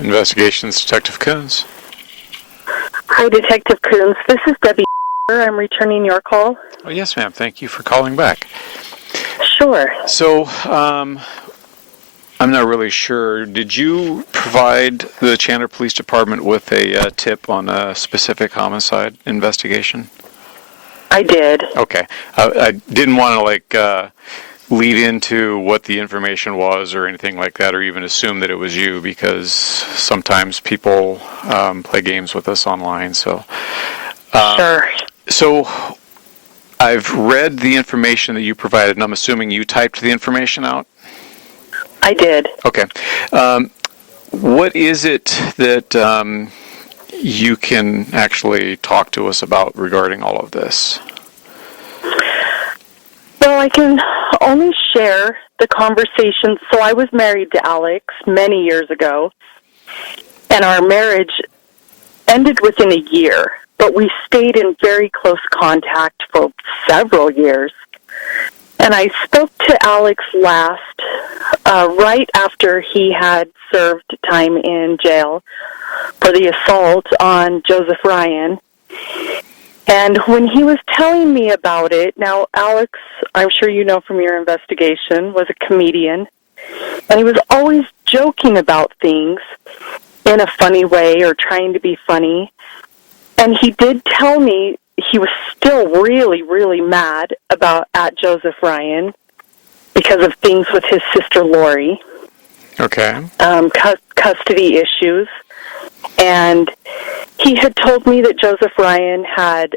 Investigations Detective Coons. Hi, Detective Coons. This is Debbie. I'm returning your call. Oh, yes, ma'am. Thank you for calling back. Sure. So, I'm not really sure. Did you provide the Chandler Police Department with a tip on a specific homicide investigation? I did. Okay. I didn't want to, lead into what the information was or anything like that, or even assume that it was you, because sometimes people play games with us online. So, Sure. So, I've read the information that you provided, and I'm assuming you typed the information out? I did. Okay. What is it that you can actually talk to us about regarding all of this? Well, I can only share the conversation. So I was married to Alex many years ago, and our marriage ended within a year, but we stayed in very close contact for several years. And I spoke to Alex last, right after he had served time in jail for the assault on Joseph Ryan. And when he was telling me about it, now Alex, I'm sure you know from your investigation, was a comedian. And he was always joking about things in a funny way or trying to be funny. And he did tell me he was still really, really mad at Joseph Ryan because of things with his sister Lori. Okay. Custody issues. And he had told me that Joseph Ryan had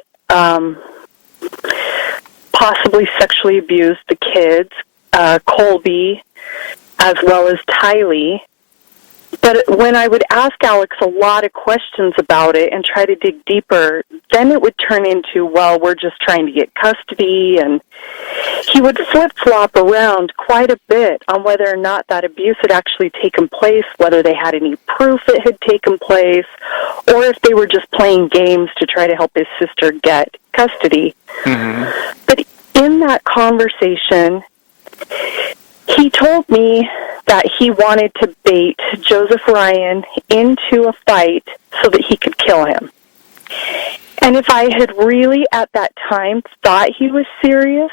possibly sexually abused the kids, Colby, as well as Tylee. But when I would ask Alex a lot of questions about it and try to dig deeper, then it would turn into, well, we're just trying to get custody, and he would flip-flop around quite a bit on whether or not that abuse had actually taken place, whether they had any proof it had taken place, or if they were just playing games to try to help his sister get custody. Mm-hmm. But in that conversation, he told me that he wanted to bait Joseph Ryan into a fight so that he could kill him. And if I had really at that time thought he was serious,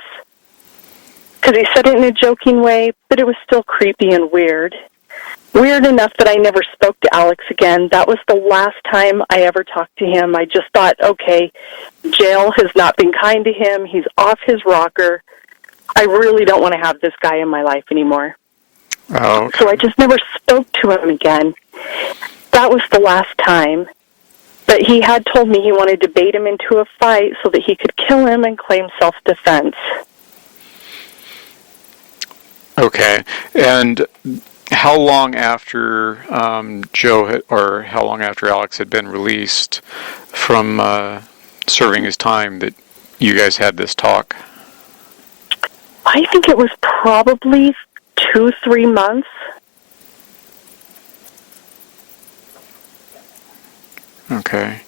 because he said it in a joking way, but it was still creepy and weird. Weird enough that I never spoke to Alex again. That was the last time I ever talked to him. I just thought, okay, jail has not been kind to him. He's off his rocker. I really don't want to have this guy in my life anymore. Oh, okay. So I just never spoke to him again. That was the last time. But he had told me he wanted to bait him into a fight so that he could kill him and claim self-defense. Okay. And how long after how long after Alex had been released from serving his time that you guys had this talk? I think it was probably 2-3 months. Okay.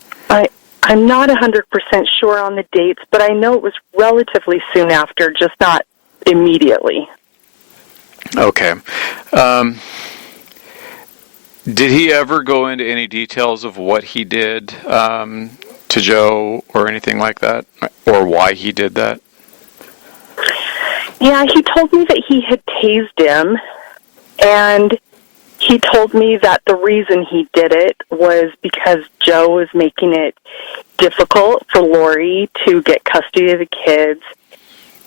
I'm not 100% sure on the dates, but I know it was relatively soon after, just not immediately. Okay. Did he ever go into any details of what he did to Joe or anything like that, or why he did that? Yeah, he told me that he had tased him, and he told me that the reason he did it was because Joe was making it difficult for Lori to get custody of the kids.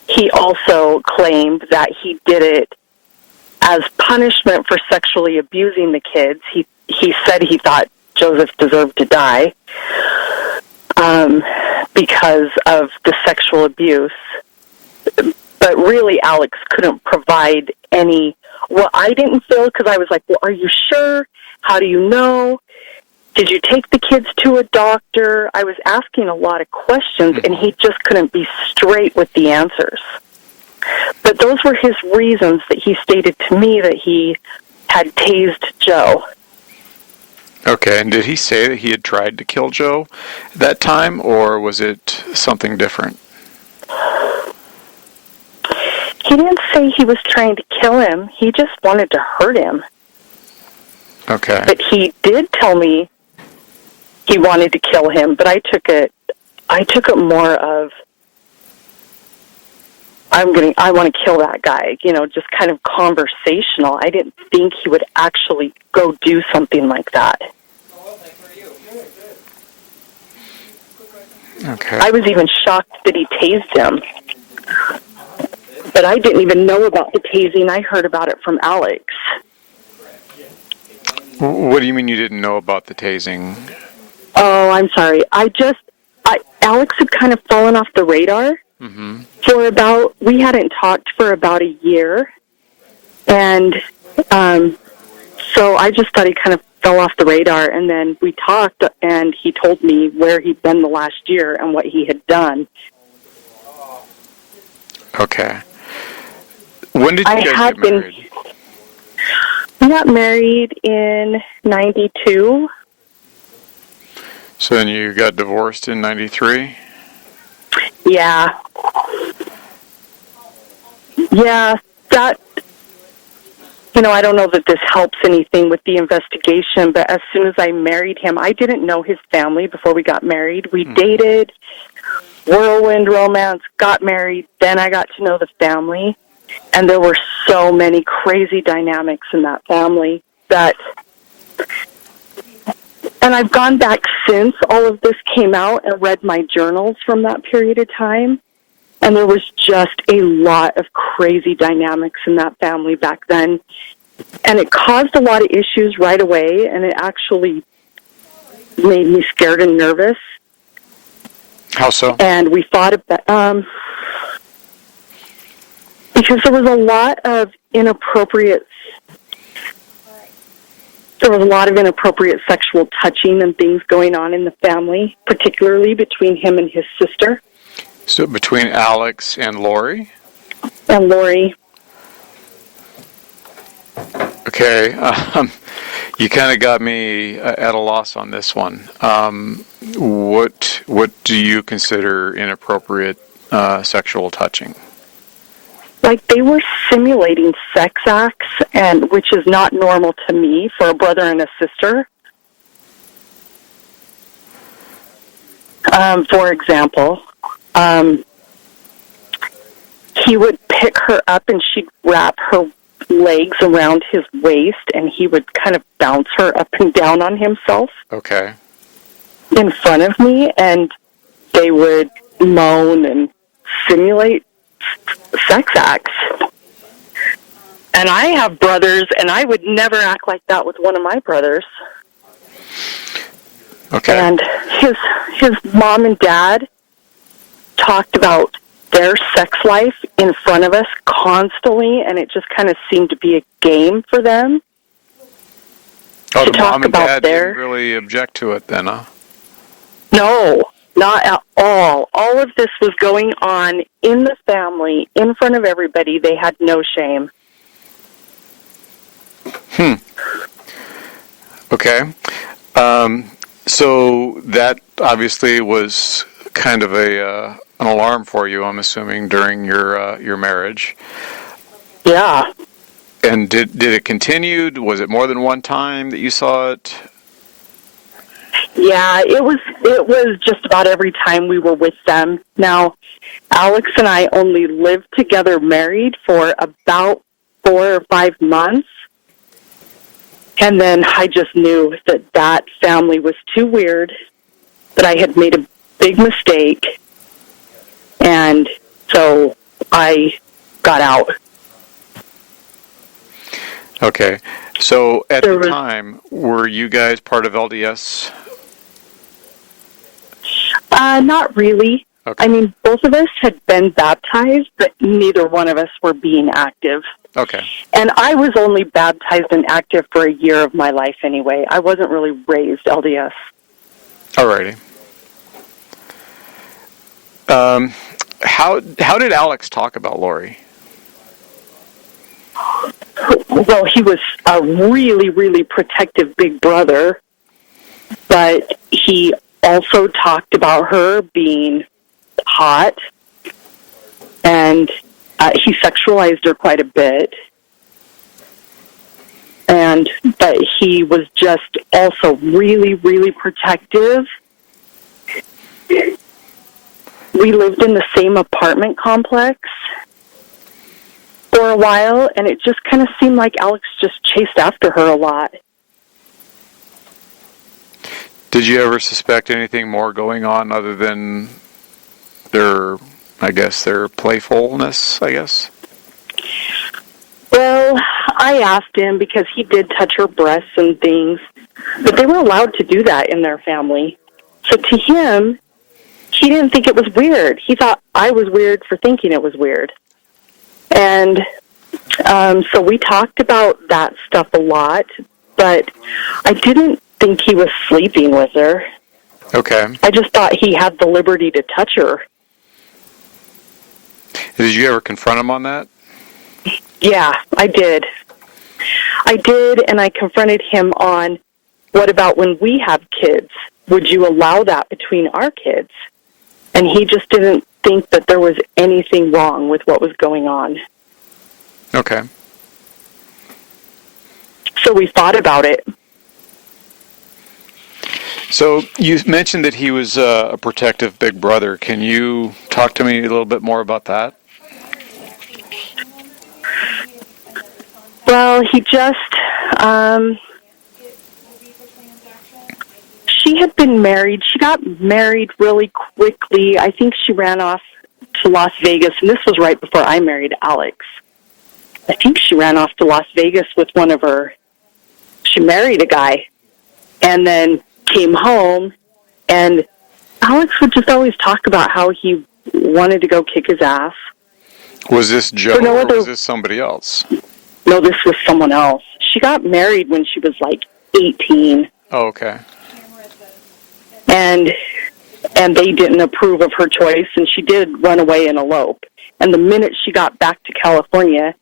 He also claimed that he did it as punishment for sexually abusing the kids. He said he thought Joseph deserved to die because of the sexual abuse. But really, Alex couldn't provide any. Well, I didn't feel, because I was like, well, are you sure? How do you know? Did you take the kids to a doctor? I was asking a lot of questions, and he just couldn't be straight with the answers. But those were his reasons that he stated to me that he had tased Joe. Okay, and did he say that he had tried to kill Joe at that time, or was it something different? He didn't say he was trying to kill him. He just wanted to hurt him. Okay. But he did tell me he wanted to kill him, but I took it more of, I want to kill that guy, just kind of conversational. I didn't think he would actually go do something like that. Okay. I was even shocked that he tased him. But I didn't even know about the tasing. I heard about it from Alex. What do you mean you didn't know about the tasing? Oh, I'm sorry. Alex had kind of fallen off the radar we hadn't talked for about a year. And so I just thought he kind of fell off the radar. And then we talked, and he told me where he'd been the last year and what he had done. Okay. When did you guys get married? We got married in 92. So then you got divorced in 93? Yeah. Yeah, that, I don't know that this helps anything with the investigation, but as soon as I married him, I didn't know his family before we got married. We dated, whirlwind romance, got married, then I got to know the family, and there were so many crazy dynamics in that family and I've gone back since all of this came out and read my journals from that period of time, and there was just a lot of crazy dynamics in that family back then, and it caused a lot of issues right away, and it actually made me scared and nervous. How so? And we fought about because there was a lot of inappropriate sexual touching and things going on in the family, particularly between him and his sister. So between Alex and Lori? And Lori. Okay. You kind of got me at a loss on this one. What do you consider inappropriate sexual touching? Like, they were simulating sex acts, and which is not normal to me for a brother and a sister. For example, he would pick her up and she'd wrap her legs around his waist, and he would kind of bounce her up and down on himself. Okay. In front of me, and they would moan and simulate sex acts. And I have brothers, and I would never act like that with one of my brothers. Okay. And his mom and dad talked about their sex life in front of us constantly, and it just kind of seemed to be a game for them. Oh, to the talk mom and about dad didn't really object to it then, huh? No, not at all. All of this was going on in the family, in front of everybody. They had no shame. Okay. So that obviously was kind of an alarm for you, I'm assuming, during your marriage. Yeah. And did it continue? Was it more than one time that you saw it? Yeah, it was just about every time we were with them. Now, Alex and I only lived together married for about 4 or 5 months. And then I just knew that family was too weird, that I had made a big mistake. And so I got out. Okay. So at the time, were you guys part of LDS? Not really. Okay. I mean, both of us had been baptized, but neither one of us were being active. Okay. And I was only baptized and active for a year of my life anyway. I wasn't really raised LDS. Alrighty. How did Alex talk about Lori? Well, he was a really, really protective big brother, but he also talked about her being hot, and he sexualized her quite a bit. But he was just also really, really protective. We lived in the same apartment complex for a while, and it just kind of seemed like Alex just chased after her a lot. Did you ever suspect anything more going on other than their playfulness, I guess? Well, I asked him because he did touch her breasts and things, but they were allowed to do that in their family. So to him, he didn't think it was weird. He thought I was weird for thinking it was weird. And so we talked about that stuff a lot, but I didn't think he was sleeping with her. Okay. I just thought he had the liberty to touch her. Did you ever confront him on that? Yeah, I did. And I confronted him on, what about when we have kids? Would you allow that between our kids? And he just didn't think that there was anything wrong with what was going on. Okay. So we fought about it. So you mentioned that he was a protective big brother. Can you talk to me a little bit more about that? Well, he just, she had been married. She got married really quickly. I think she ran off to Las Vegas, and this was right before I married Alex. I think she ran off to Las Vegas with she married a guy, and then came home, and Alex would just always talk about how he wanted to go kick his ass. Was this Joe or was this somebody else? No, this was someone else. She got married when she was like 18. Oh, okay. And they didn't approve of her choice, and she did run away and elope. And the minute she got back to California,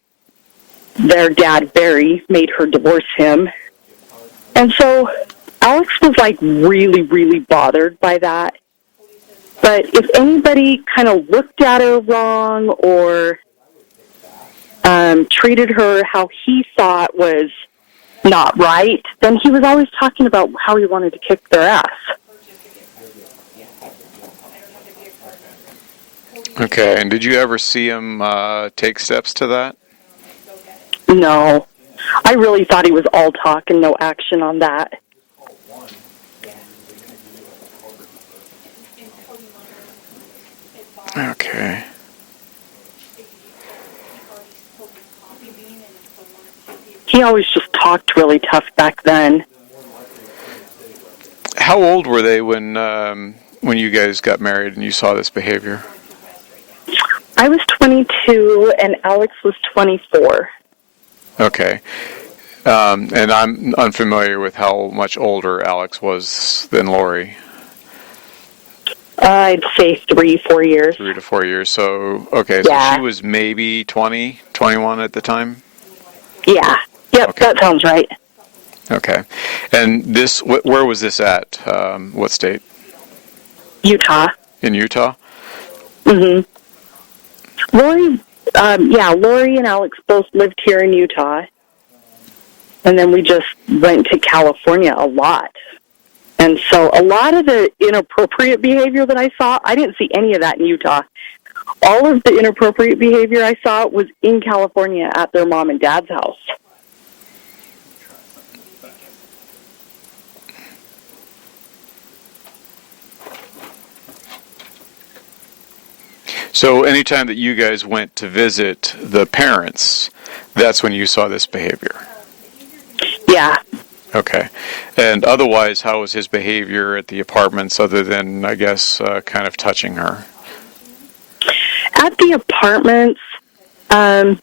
their dad, Barry, made her divorce him. And so Alex was like really, really bothered by that. But if anybody kind of looked at her wrong or treated her how he thought was not right, then he was always talking about how he wanted to kick their ass. Okay, and did you ever see him take steps to that? No. I really thought he was all talk and no action on that. Okay. He always just talked really tough back then. How old were they when you guys got married and you saw this behavior? I was 22 and Alex was 24. Okay. And I'm unfamiliar with how much older Alex was than Lori. I'd say 3-4 years. 3 to 4 years. So, okay, so Yeah. she was maybe 20, 21 at the time? Yeah. Yep, Okay. That sounds right. Okay. And this, where was this at? What state? Utah. In Utah? Mm-hmm. Lori and Alex both lived here in Utah. And then we just went to California a lot. And so a lot of the inappropriate behavior that I saw, I didn't see any of that in Utah. All of the inappropriate behavior I saw was in California at their mom and dad's house. So anytime that you guys went to visit the parents, that's when you saw this behavior? Yeah. Okay. And otherwise, how was his behavior at the apartments other than, I guess, kind of touching her? At the apartments, I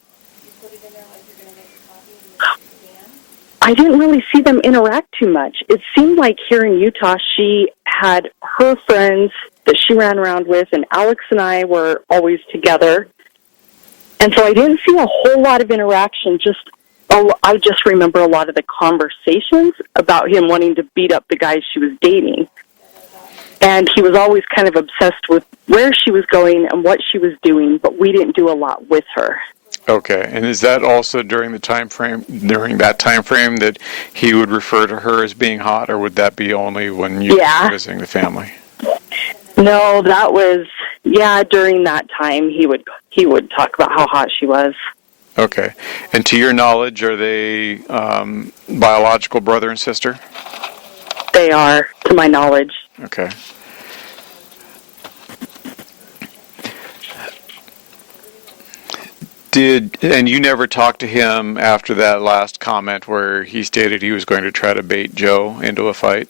didn't really see them interact too much. It seemed like here in Utah, she had her friends that she ran around with, and Alex and I were always together. And so I didn't see a whole lot of interaction. I just remember a lot of the conversations about him wanting to beat up the guys she was dating. And he was always kind of obsessed with where she was going and what she was doing, but we didn't do a lot with her. Okay, and is that also during that time frame that he would refer to her as being hot, or would that be only when you were visiting the family? No, that was during that time he would talk about how hot she was. Okay, and to your knowledge, are they biological brother and sister? They are, to my knowledge. Okay. And you never talked to him after that last comment where he stated he was going to try to bait Joe into a fight?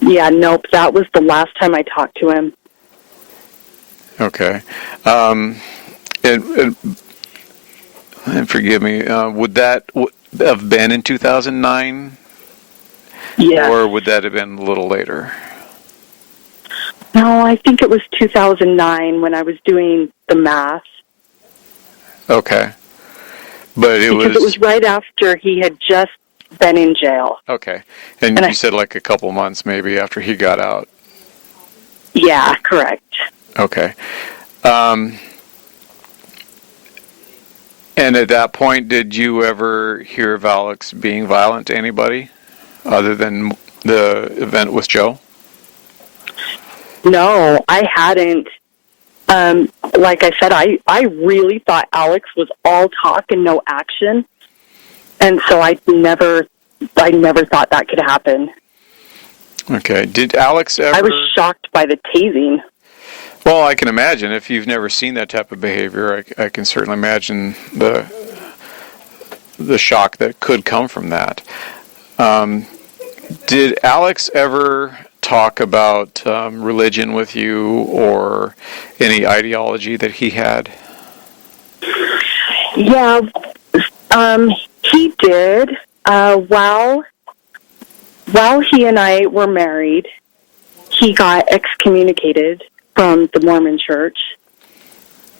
Yeah, nope. That was the last time I talked to him. Okay. And forgive me, would that have been in 2009? Yeah. Or would that have been a little later? No, I think it was 2009 when I was doing the math. Okay. But it was right after he had just been in jail. Okay. And you said like a couple months maybe after he got out. Yeah, correct. Okay. And at that point, did you ever hear of Alex being violent to anybody other than the event with Joe? No, I hadn't. Like I said, I really thought Alex was all talk and no action. And so I never thought that could happen. Okay. Did Alex ever... I was shocked by the tasing. Well, I can imagine. If you've never seen that type of behavior, I can certainly imagine the shock that could come from that. Did Alex ever talk about religion with you or any ideology that he had? Yeah, he did. While he and I were married, he got excommunicated from the Mormon Church.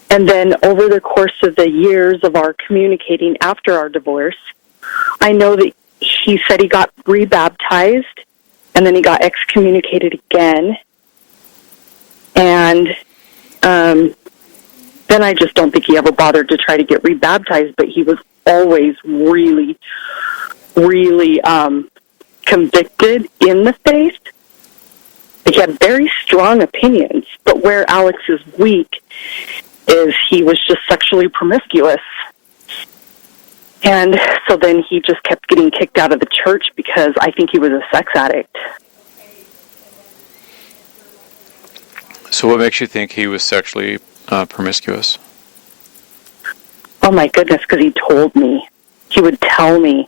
And then over the course of the years of our communicating after our divorce, I know that he said he got rebaptized, and then he got excommunicated again. And then I just don't think he ever bothered to try to get rebaptized, but he was always really, really convicted in the faith. He had very strong opinions, but where Alex is weak is he was just sexually promiscuous. And so then he just kept getting kicked out of the church because I think he was a sex addict. So what makes you think he was sexually promiscuous? Oh my goodness, because he told me. He would tell me.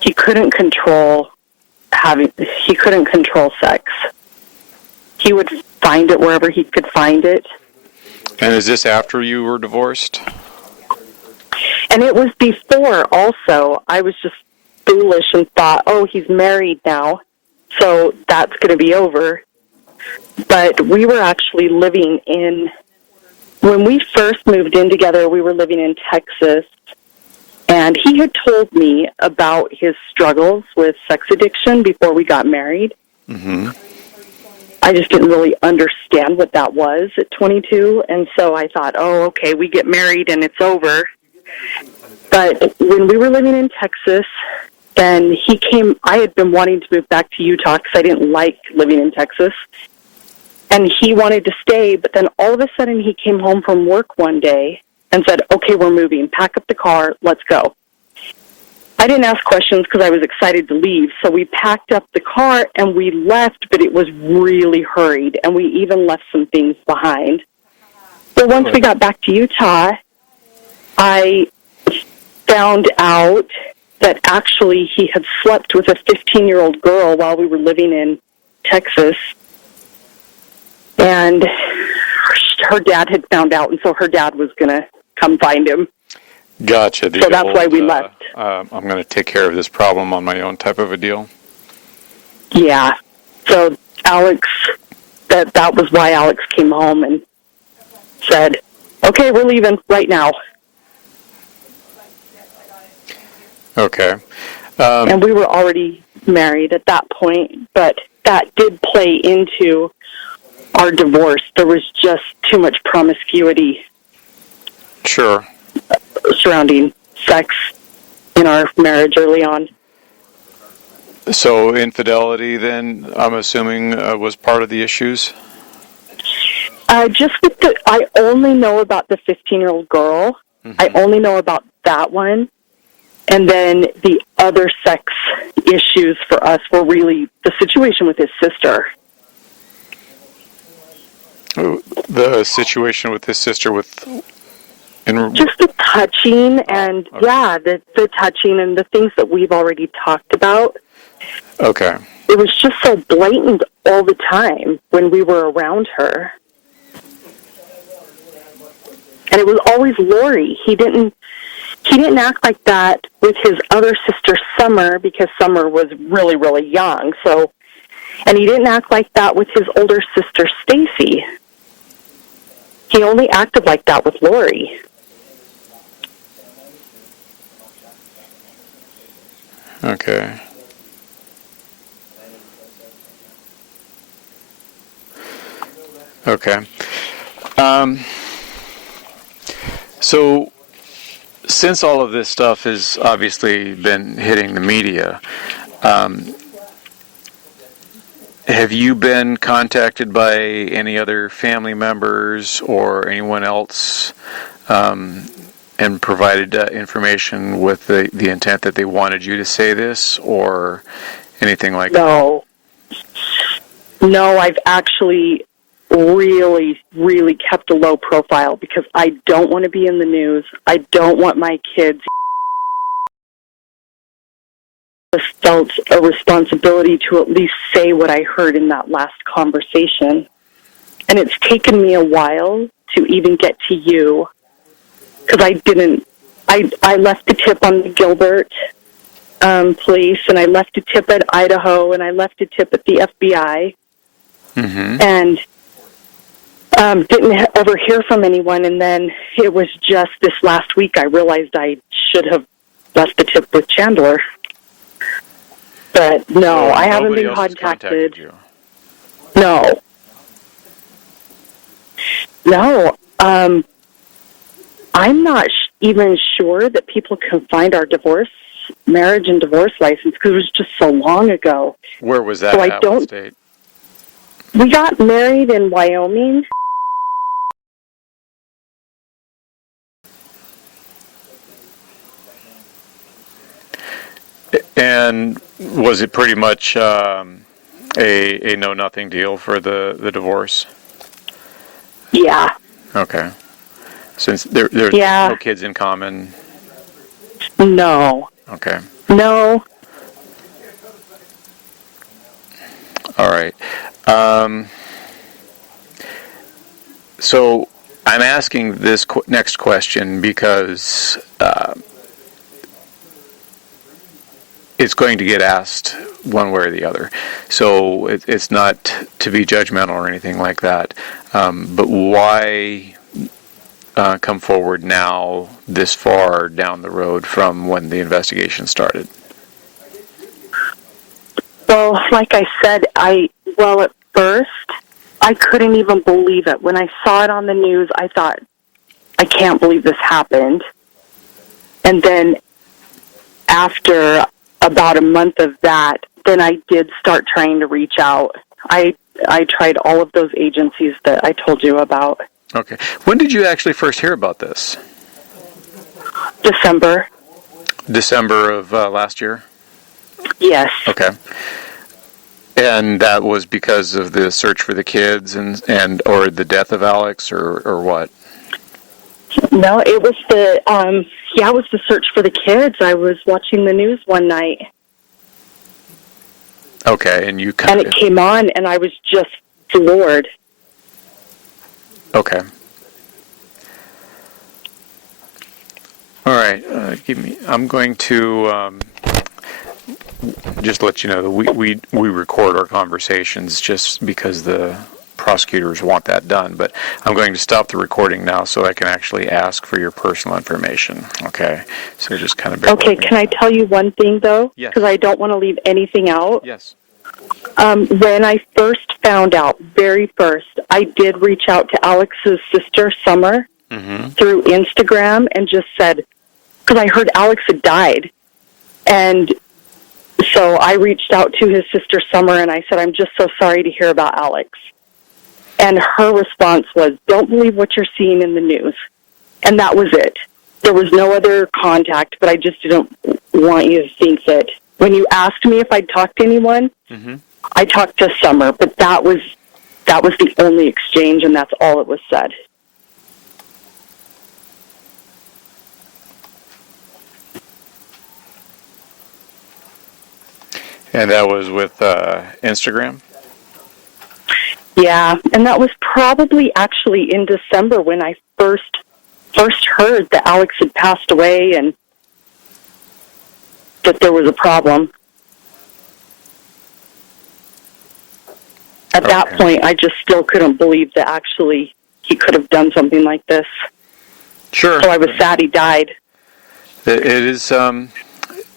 He couldn't control sex. He would find it wherever he could find it. And is this after you were divorced? And it was before also. I was just foolish and thought, oh, he's married now, so that's going to be over. But we were actually living when we first moved in together, we were living in Texas, and he had told me about his struggles with sex addiction before we got married. Mm-hmm. I just didn't really understand what that was at 22, and so I thought, oh, okay, we get married and it's over. But when we were living in Texas, then he came. I had been wanting to move back to Utah because I didn't like living in Texas. And he wanted to stay, but then all of a sudden he came home from work one day and said, okay, we're moving. Pack up the car. Let's go. I didn't ask questions because I was excited to leave. So we packed up the car and we left, but it was really hurried. And we even left some things behind. So once we got back to Utah, I found out that actually he had slept with a 15-year-old girl while we were living in Texas. And her dad had found out, and so her dad was going to come find him. Gotcha. So that's why we left. I'm going to take care of this problem on my own type of a deal. Yeah. So Alex, that was why Alex came home and said, okay, we're leaving right now. Okay. And we were already married at that point, but that did play into our divorce. There was just too much promiscuity. Sure. surrounding sex in our marriage early on. So infidelity, then, I'm assuming, was part of the issues? Just with I only know about the 15-year-old girl. Mm-hmm. I only know about that one. And then the other sex issues for us were really the situation with his sister. The situation with his sister just the touching and, the touching and the things that we've already talked about. Okay. It was just so blatant all the time when we were around her. And it was always Lori. He didn't act like that with his other sister, Summer, because Summer was really, really young. So, and he didn't act like that with his older sister, Stacy. He only acted like that with Lori. Okay. Okay. So, since all of this stuff has obviously been hitting the media, have you been contacted by any other family members or anyone else and provided information with the intent that they wanted you to say this or anything like that? No, I've actually really, really kept a low profile because I don't want to be in the news. I don't want my kids felt a responsibility to at least say what I heard in that last conversation. And it's taken me a while to even get to you because I left a tip on the Gilbert police, and I left a tip at Idaho, and I left a tip at the FBI. Mm-hmm. And didn't ever hear from anyone, and then it was just this last week I realized I should have left the tip with Chandler. But no, I haven't been contacted. No. I'm not even sure that people can find our marriage and divorce license because it was just so long ago. Where was that? What state? We got married in Wyoming. And was it pretty much a know-nothing deal for the divorce? Yeah. Okay. Since there's no kids in common? No. Okay. No. All right. So I'm asking this next question because it's going to get asked one way or the other. So it's not to be judgmental or anything like that. But why come forward now this far down the road from when the investigation started? Well, like I said, at first, I couldn't even believe it. When I saw it on the news, I thought, I can't believe this happened. And then after about a month of that, then I did start trying to reach out. I tried all of those agencies that I told you about. Okay. When did you actually first hear about this? December of last year? Yes. Okay. And that was because of the search for the kids and or the death of Alex or what? No, it was it was the search for the kids. I was watching the news one night. Okay, and it came on, and I was just floored. Okay. All right. I'm going to just let you know that we record our conversations just because the prosecutors want that done. But I'm going to stop the recording now so I can actually ask for your personal information. Okay. So just kind of bear with me. Can I tell you one thing though? Yes. Because I don't want to leave anything out. Yes. When I first found out, very first, I did reach out to Alex's sister, Summer, through Instagram and just said, because I heard Alex had died. And so I reached out to his sister Summer and I said, I'm just so sorry to hear about Alex. And her response was, don't believe what you're seeing in the news. And that was it. There was no other contact, but I just didn't want you to think that when you asked me if I'd talked to anyone, I talked to Summer, but that was the only exchange, and that's all it was said. And that was with Instagram? Yeah, and that was probably actually in December when I first heard that Alex had passed away and that there was a problem. At that point, I just still couldn't believe that actually he could have done something like this. Sure. So I was sad he died. It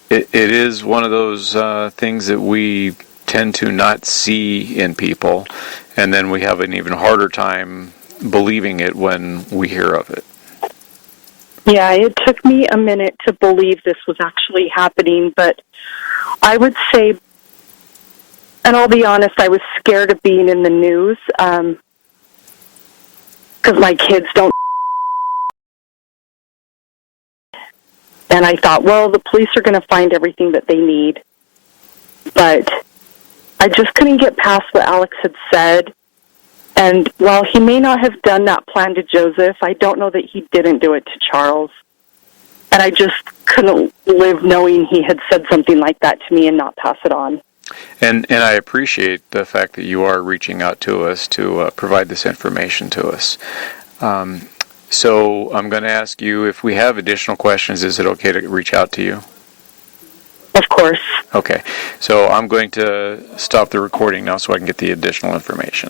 is one of those things that we tend to not see in people, and then we have an even harder time believing it when we hear of it. Yeah, it took me a minute to believe this was actually happening, but I would say, and I'll be honest, I was scared of being in the news because my kids don't. And I thought, well, the police are going to find everything that they need. But I just couldn't get past what Alex had said. And while he may not have done that plan to Joseph, I don't know that he didn't do it to Charles. And I just couldn't live knowing he had said something like that to me and not pass it on. And I appreciate the fact that you are reaching out to us to provide this information to us. So I'm going to ask you, if we have additional questions, is it okay to reach out to you? Of course. Okay. So I'm going to stop the recording now so I can get the additional information.